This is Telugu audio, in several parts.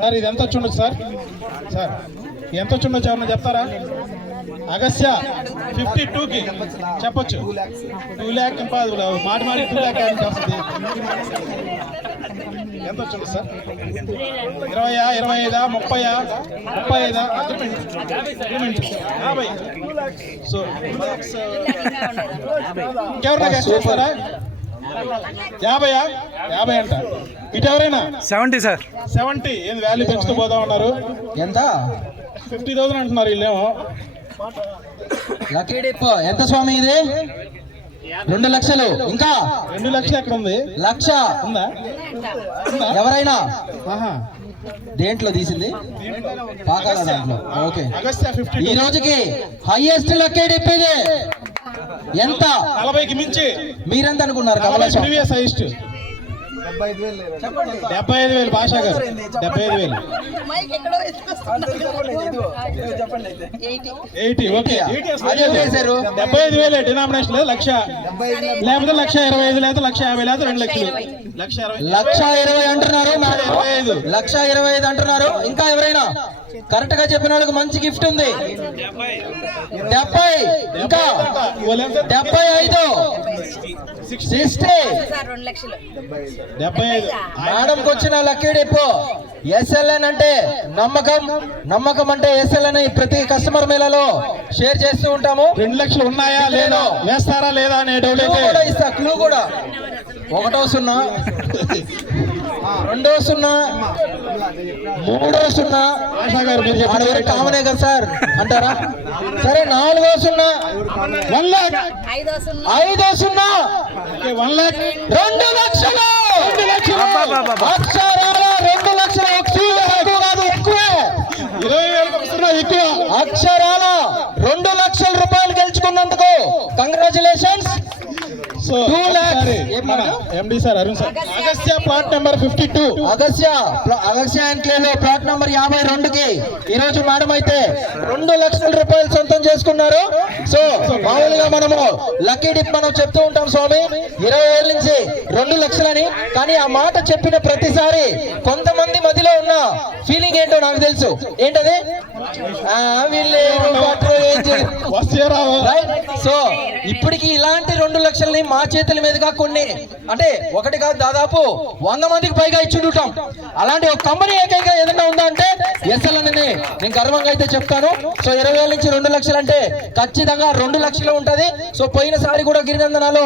సార్ ఇది ఎంత వచ్చి ఉండొచ్చు సార్? సార్ ఎంత వచ్చి ఉండొచ్చు ఎవరన్నా చెప్తారా? అగస్య 52కి చెప్పొచ్చు. 2 lakh మాట 2 lakh వస్తుంది. ఎంత వచ్చింది సార్? 20, 25, 30, 35 అగ్రిమెంట్ 50. సో ఇంకెవరైనా గెస్ట్ చేస్తారా? 50 అంట. ఇటు ఎవరైనా 70 సార్. 70. ఏంది వాల్యూ పెంచుతూ పోతా ఉన్నారు? ఎంత? 50,000 అంటున్నారు వీళ్ళేమో. లక్కీ డిప్ ఎంత స్వామి ఇది? 2 లక్షలు. ఇంకా 2 లక్షలు ఎక్కడ ఉంది? లక్ష ఉందా? ఎవరైనా దేంట్లో తీసింది? పాకాల దాంట్లో. ఓకే, ఈ రోజుకి హైయెస్ట్ లక్కీ డిప్ ఇది. ఎంత? 40కి మించి. మీరెంత అనుకున్నారు? Previous highest 75,000. భాషా గారు 75,000. 80. ఓకే, 75,000 డినామినేషన్ లేదు. 1,00,000 లేకపోతే 1,25,000 లేదా 1,50,000 లేదా 2 లక్షలు. 1,20,000 అంటున్నారు. 1,25,000 అంటున్నారు. ఇంకా ఎవరైనా కరెక్ట్ గా చెప్పిన వాళ్ళకి మంచి గిఫ్ట్ ఉంది. 70. ఇంకా 75. 60. మేడంకి వచ్చిన లక్కీ డిప్. ఎస్ఎల్ఎన్ అంటే నమ్మకం అంటే ఎస్ఎల్ఎన్ ప్రతి కస్టమర్ మేళలో షేర్ చేస్తూ ఉంటాము. 2 లక్షలు ఉన్నాయా లేదా, వేస్తారా లేదా అనే డౌట్ కూడా ఇస్తా. క్లూ కూడా 1వ 0, 2వ 0, 3వ 0. కామనే కదా సార్ అంటారా? సరే 4వ 0, 1 lakh, 5వ 0, 1 lakh, 2 లక్షలు. అక్షరాల 2 లక్షలు. ఎక్కువే. 20,000 ఎక్కువ. అక్షరాల 2 లక్షల రూపాయలు గెలుచుకున్నందుకు congratulations. 2 lakhs. MD sir Arun sir. Agasya plot number 52. Agasya enclave లో ప్లాట్ నెంబర్ 52కి ఈ రోజు మేడం అయితే 2 లక్షల రూపాయలు సొంతం చేసుకున్నారు. సో మామూలుగా మనము లక్కీ డిప్ మనం చెప్తూ ఉంటాం స్వామి 20,000 నుంచి 2 లక్షలని. కానీ ఆ మాట చెప్పిన ప్రతిసారి కొంతమంది మధ్యలో ఉన్న ఫీలింగ్ ఏంటో నాకు తెలుసు. ఏంటది? సో ఇప్పటికి ఇలాంటి 2 లక్షల్ని మా చేతుల మీదుగా కొన్ని అంటే ఒకటి కాదు దాదాపు 100 మందికి పైగా ఇచ్చుంటాం. అలాంటి ఒక కంపెనీ ఏకైక ఏదైనా ఉందా అంటే ఎస్ఎల్ఎన్ అని నేను గర్వంగా అయితే చెప్తాను. సో 20,000 నుంచి 2 లక్షలు అంటే ఖచ్చితంగా 2 లక్షలు ఉంటది. సో పోయినసారి కూడా గిరినందనాలో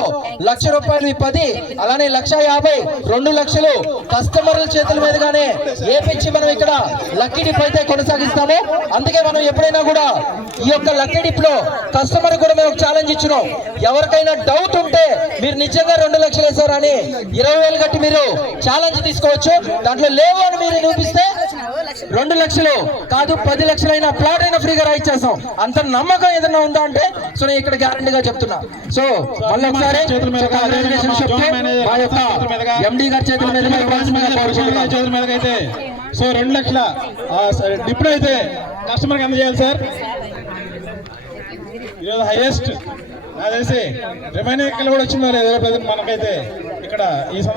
1,00,000 రూపాయలు 10, అలానే 1,50,000, 2 లక్షలు కస్టమర్ల చేతుల మీదుగానే ఏపించి మనం ఇక్కడ లక్కీ డిప్ అయితే కొనసాగిస్తాము. అందుకే మనం ఎప్పుడైనా కూడా ఈ యొక్క లక్కీ డిప్ లో కస్టమర్ కూడా మేము ఛాలెంజ్ ఇచ్చినాం. ఎవరికైనా డౌట్ ఉంటే మీరు నిజంగా 2 లక్షలు వేసారు అని 20,000 కట్టి మీరు ఛాలెంజ్ తీసుకోవచ్చు. దాంట్లో లేవు అని మీరు నిరూపిస్తే 2 లక్షలు కాదు 10 లక్షలైనా ప్లాట్ అయినా ఫ్రీగా రాయిచ్చేస్తాం. అంత నమ్మకం ఏదైనా ఉందా అంటే సో నేను ఇక్కడ గ్యారంటీగా చెప్తున్నా. సో మళ్ళీ ఒకసారి ఎండి గారి చేతుల మీద అయితే సో 2 లక్షల డిప్ అయితే కస్టమర్కి అందజేయాలి సార్. ఈరోజు హైయెస్ట్ నాకు తెలిసి రిమైనింగ్ కూడా వచ్చింది మనకైతే ఇక్కడ ఈ